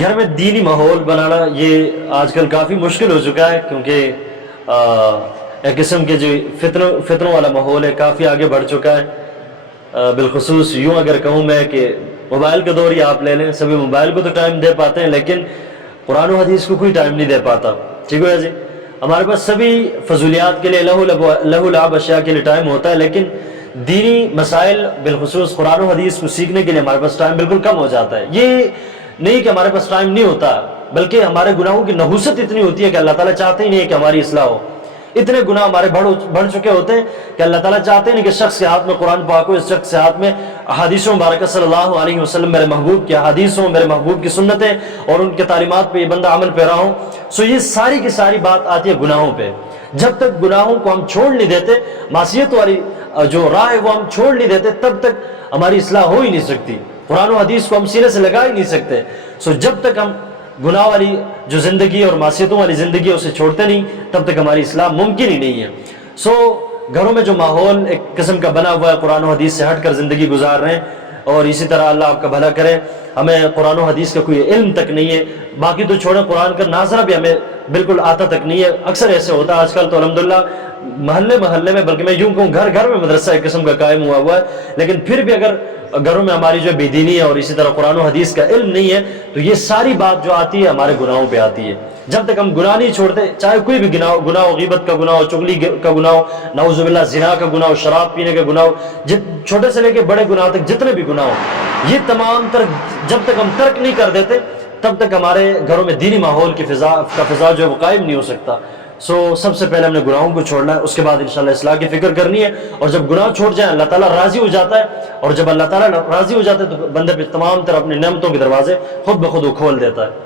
گھر میں دینی ماحول بنانا یہ آج کل کافی مشکل ہو چکا ہے، کیونکہ ایک قسم کے جو فتنوں والا ماحول ہے کافی آگے بڑھ چکا ہے۔ بالخصوص یوں اگر کہوں میں کہ موبائل کا دور ہی آپ لے لیں، سبھی موبائل کو تو ٹائم دے پاتے ہیں لیکن قرآن و حدیث کو کوئی ٹائم نہیں دے پاتا، ٹھیک ہے جی۔ ہمارے پاس سبھی فضولیات کے لیے لہو لعب اشیاء کے لیے ٹائم ہوتا ہے، لیکن دینی مسائل بالخصوص قرآن و حدیث کو سیکھنے کے لیے ہمارے پاس ٹائم بالکل کم ہو جاتا ہے۔ یہ نہیں کہ ہمارے پاس ٹائم نہیں ہوتا، بلکہ ہمارے گناہوں کی نحوست اتنی ہوتی ہے کہ اللہ تعالیٰ چاہتے ہی نہیں ہے کہ ہماری اصلاح ہو۔ اتنے گناہ ہمارے بڑھ چکے ہوتے ہیں کہ اللہ تعالیٰ چاہتے ہیں کہ شخص کے ہاتھ میں قرآن پاک ہو، اس شخص کے ہاتھ میں احادیث مبارکہ صلی اللہ علیہ وسلم، میرے محبوب کی احادیث ہوں، میرے محبوب کی سنتیں اور ان کے تعلیمات پہ یہ بندہ عمل پیرا ہوں۔ سو یہ ساری کی ساری بات آتی ہے گناہوں پہ۔ جب تک گناہوں کو ہم چھوڑ نہیں دیتے، معصیت والی جو راہ ہے وہ ہم چھوڑ نہیں دیتے، تب تک ہماری اصلاح ہو ہی نہیں سکتی، قرآن و حدیث کو ہم سینے سے لگا ہی نہیں سکتے۔ سو جب تک ہم گناہ والی جو زندگی اور معصیتوں والی زندگی ہے اسے چھوڑتے نہیں، تب تک ہماری اصلاح ممکن ہی نہیں ہے۔ سو گھروں میں جو ماحول ایک قسم کا بنا ہوا ہے، قرآن و حدیث سے ہٹ کر زندگی گزار رہے ہیں، اور اسی طرح اللہ آپ کا بھلا کرے۔ ہمیں قرآن و حدیث کا کوئی علم تک نہیں ہے، باقی تو چھوڑیں، قرآن کا ناظرہ بھی ہمیں بالکل آتا تک نہیں ہے۔ اکثر ایسے ہوتا ہے آج کل تو الحمدللہ محلے میں، بلکہ میں یوں کہوں گھر میں مدرسہ ایک قسم کا قائم ہوا ہے، لیکن پھر بھی اگر گھروں میں ہماری جو بے دینی ہے اور اسی طرح قرآن و حدیث کا علم نہیں ہے تو یہ ساری بات جو آتی ہے ہمارے گناہوں پہ آتی ہے۔ جب تک ہم گناہ نہیں چھوڑتے، چاہے کوئی بھی گناہ ہو، غیبت کا گناہ ہو، چغلی کا گناہ ہو، نعوذ باللہ زنا کا گناہ ہو، شراب پینے کا گناہ ہو، چھوٹے سے لے کے بڑے گناہ تک جتنے بھی گناہ ہو، یہ تمام جب تک ہم ترک نہیں کر دیتے تب تک ہمارے گھروں میں دینی ماحول کی فضا جو ہے وہ قائم نہیں ہو سکتا۔ سب سے پہلے ہم نے گناہوں کو چھوڑنا ہے، اس کے بعد انشاءاللہ اصلاح کی فکر کرنی ہے، اور جب گناہ چھوڑ جائیں اللہ تعالیٰ راضی ہو جاتا ہے، اور جب اللہ تعالیٰ راضی ہو جاتا ہے تو بندے پہ تمام طرح اپنی نعمتوں کے دروازے خود بخود وہ کھول دیتا ہے۔